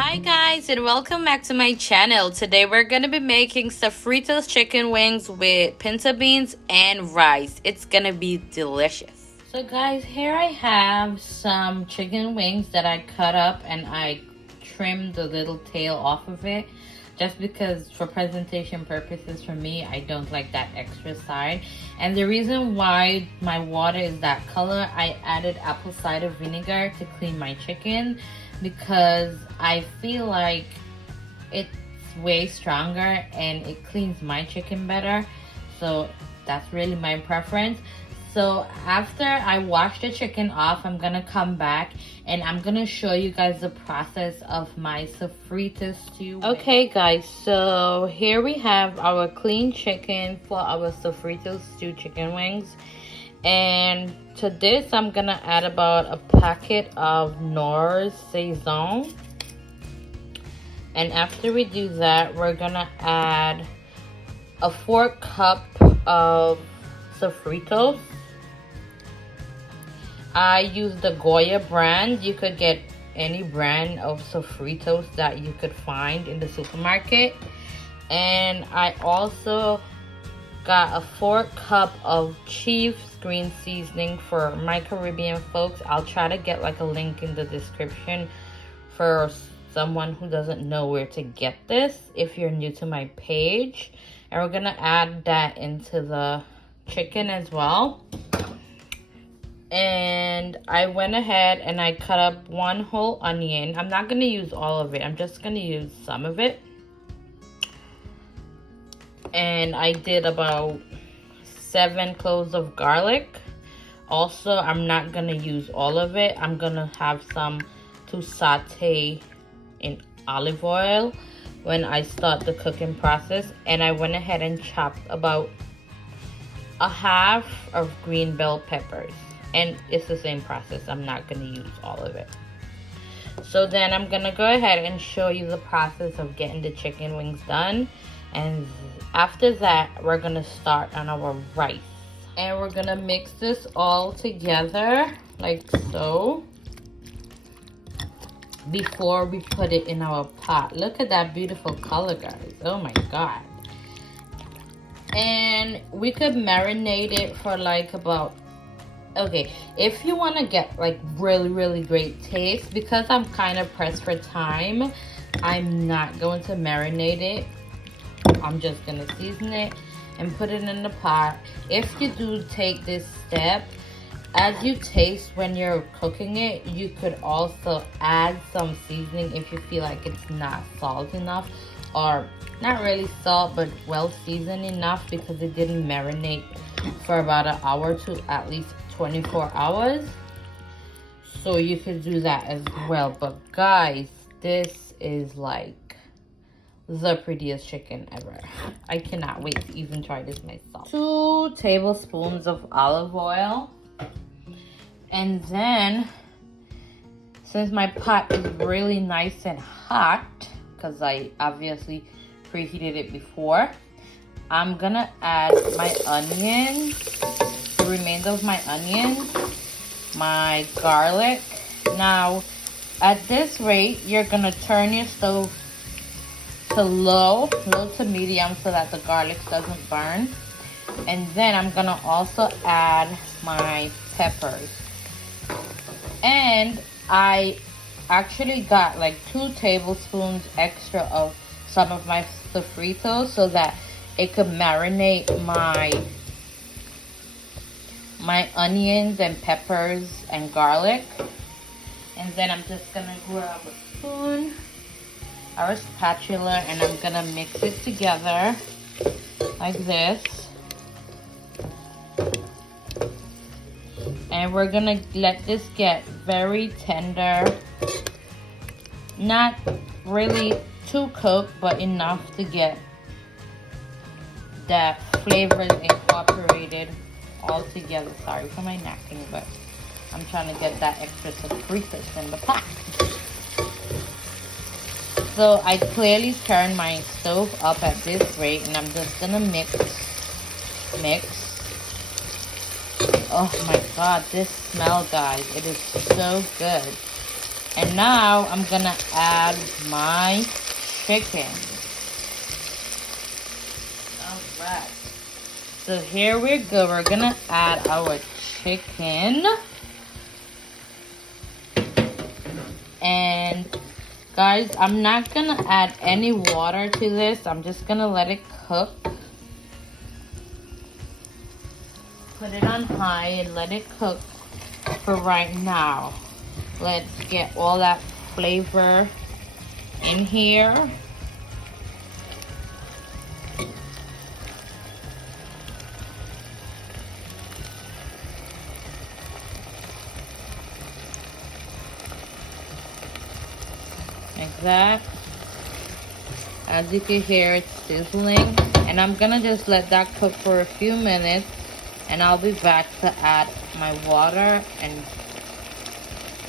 Hi guys and welcome back to my channel. Today we're going to be making Sofrito's chicken wings with pinto beans and rice. It's going to be delicious. So guys, here I have some chicken wings that I cut up and I trimmed the little tail off of it. Just because for presentation purposes for me, I don't like that extra side. And the reason why my water is that color, I added apple cider vinegar to clean my chicken because I feel like it's way stronger and it cleans my chicken better. So that's really my preference. So after I wash the chicken off, I'm gonna come back and I'm gonna show you guys the process of my Sofrito stew. Okay guys, so here we have our clean chicken for our Sofrito stew chicken wings. And to this, I'm gonna add about a packet of Knorr's sazon. And after we do that, we're gonna add a 4 cup of Sofritos. I use the Goya brand. You could get any brand of Sofritos that you could find in the supermarket. And I also got a 4 cup of Chief's green seasoning for my Caribbean folks. I'll try to get like a link in the description for someone who doesn't know where to get this if you're new to my page. And we're gonna add that into the chicken as well. And I went ahead and I cut up 1 whole onion. I'm not gonna use all of it, I'm just gonna use some of it. And I did about 7 cloves of garlic. Also, I'm not gonna use all of it. I'm gonna have some to saute in olive oil when I start the cooking process. And I went ahead and chopped about a half of green bell peppers. And it's the same process. I'm not gonna use all of it. So then I'm gonna go ahead and show you the process of getting the chicken wings done. And after that, we're gonna start on our rice. And we're gonna mix this all together like so before we put it in our pot. Look at that beautiful color, guys. Oh my god. And we could marinate it for like about, okay, if you want to get like really great taste, because I'm kind of pressed for time, I'm not going to marinate it. I'm just gonna season it and put it in the pot. If you do take this step, as you taste when you're cooking it, you could also add some seasoning if you feel like it's not salt enough, or not really salt but well seasoned enough because it didn't marinate for about an hour to at least 24 hours. So you could do that as well. But guys, this is like the prettiest chicken ever. I cannot wait to even try this myself. 2 tablespoons of olive oil. And then, since my pot is really nice and hot, because I obviously preheated it before, I'm gonna add my onions, the remainder of my onions, my garlic. Now, at this rate, you're gonna turn your stove to low to medium so that the garlic doesn't burn. And then I'm gonna also add my peppers. And I actually got like 2 tablespoons extra of some of my Sofritos so that it could marinate my onions and peppers and garlic. And then I'm just gonna grab a spoon or a spatula and I'm gonna mix it together like this. And we're gonna let this get very tender, not really too cooked, but enough to get the flavors incorporated all together. Sorry for my napkin, but I'm trying to get that extra Sofritos in the pot. So I clearly turned my stove up at this rate and I'm just gonna mix. Oh my god, this smell, guys, it is so good. And now I'm gonna add my chicken. Alright. So here we go. We're gonna add our chicken. And guys, I'm not gonna add any water to this. I'm just gonna let it cook. Put it on high and let it cook for right now. Let's get all that flavor in here. Like that. As you can hear, it's sizzling. And I'm gonna just let that cook for a few minutes. And I'll be back to add my water and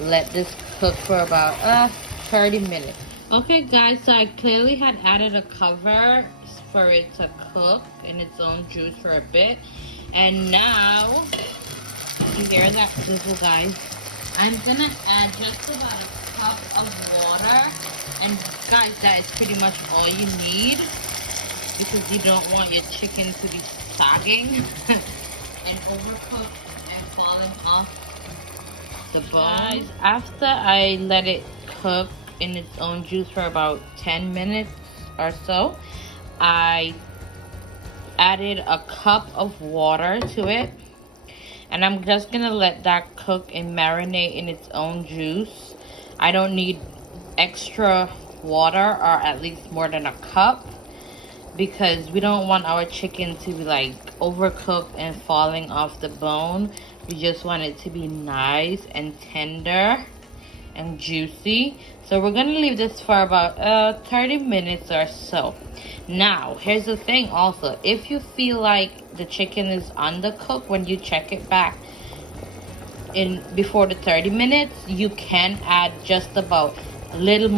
let this cook for about 30 minutes. Okay guys, so I clearly had added a cover for it to cook in its own juice for a bit. And now, you hear that sizzle guys, I'm gonna add just about a cup of water. And guys, that is pretty much all you need because you don't want your chicken to be sagging and overcooked and falling off the bone. Guys, after I let it cook in its own juice for about 10 minutes or so, I added a cup of water to it. And I'm just gonna let that cook and marinate in its own juice. I don't need extra water, or at least more than a cup, because we don't want our chicken to be like overcooked and falling off the bone. We just want it to be nice and tender and juicy. So we're gonna leave this for about 30 minutes or so. Now, here's the thing also. If you feel like the chicken is undercooked when you check it back in before the 30 minutes, you can add just about little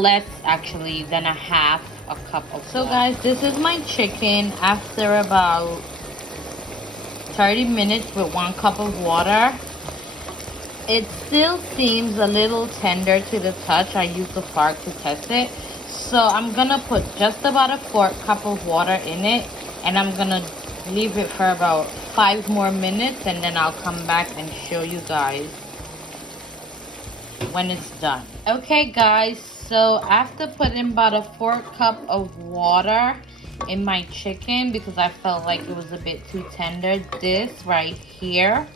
less actually than a half a cup of water. So guys, this is my chicken after about 30 minutes with 1 cup of water. It still seems a little tender to the touch. I used the fork to test it. So I'm gonna put just about a 4 cup of water in it, and I'm gonna leave it for about 5 more minutes, and then I'll come back and show you guys when it's done. Okay guys, so after putting about a 4 cup of water in my chicken, because I felt like it was a bit too tender, this right here,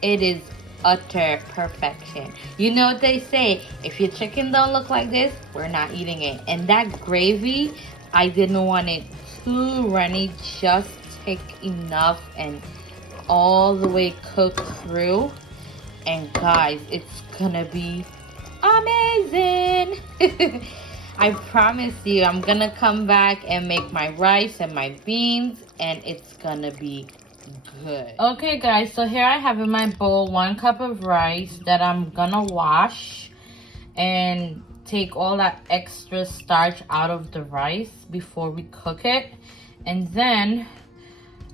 it is utter perfection. You know what they say, if your chicken don't look like this, we're not eating it. And that gravy, I didn't want it too runny, just thick enough and all the way cooked through. And guys, it's gonna be amazing. I promise you, I'm gonna come back and make my rice and my beans, and it's gonna be good. Okay guys, so here I have in my bowl 1 cup of rice that I'm gonna wash and take all that extra starch out of the rice before we cook it. And then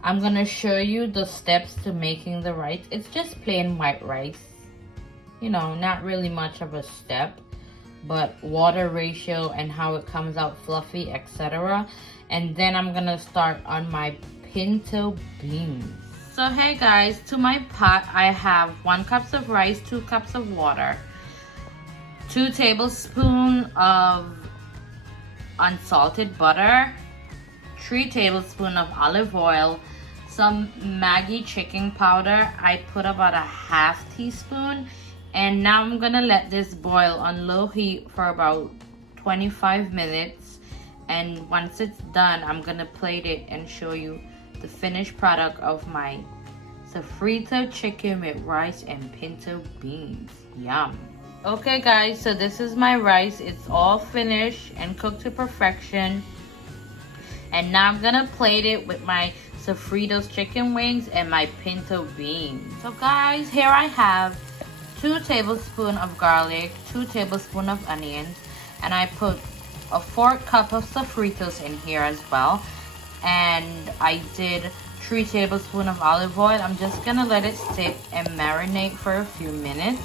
I'm gonna show you the steps to making the rice. It's just plain white rice, you know, not really much of a step, but water ratio and how it comes out fluffy, etc. And then I'm gonna start on my pinto beans. So hey guys, to my pot I have 1 cup of rice, 2 cups of water, 2 tablespoons of unsalted butter, 3 tablespoons of olive oil, some Maggi chicken powder. I put about a half teaspoon. And now I'm gonna let this boil on low heat for about 25 minutes. And once it's done, I'm gonna plate it and show you the finished product of my Sofrito chicken with rice and pinto beans. Yum. Okay guys, so this is my rice. It's all finished and cooked to perfection. And now I'm gonna plate it with my Sofrito's chicken wings and my pinto beans. So guys, here I have 2 tablespoons of garlic, 2 tablespoons of onions, and I put a 4 cup of Sofritos in here as well. And I did 3 tablespoons of olive oil. I'm just gonna let it sit and marinate for a few minutes.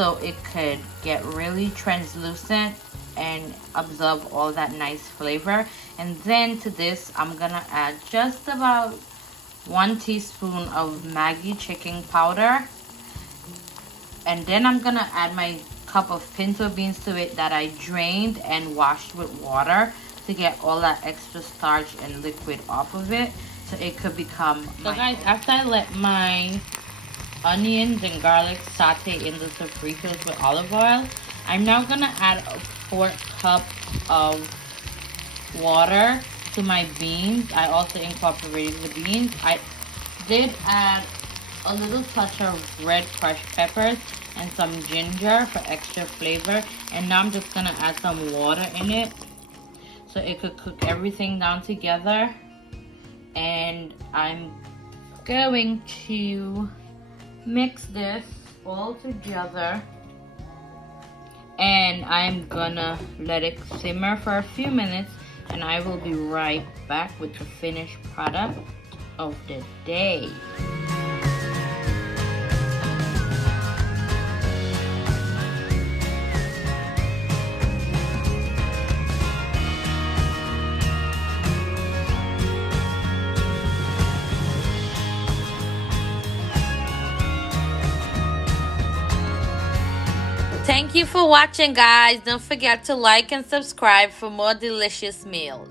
so it could get really translucent and absorb all that nice flavor. And then to this, I'm gonna add just about 1 teaspoon of Maggi chicken powder. And then I'm gonna add my cup of pinto beans to it that I drained and washed with water to get all that extra starch and liquid off of it, so it could become so guys, after I let my onions and garlic saute in the sofritos with olive oil, I'm now gonna add a 4 cup of water to my beans. I also incorporated the beans. I did add a little touch of red crushed peppers and some ginger for extra flavor, and now I'm just gonna add some water in it so it could cook everything down together. And I'm going to mix this all together, and I'm gonna let it simmer for a few minutes, and I will be right back with the finished product of the day. Thank you for watching, guys. Don't forget to like and subscribe for more delicious meals.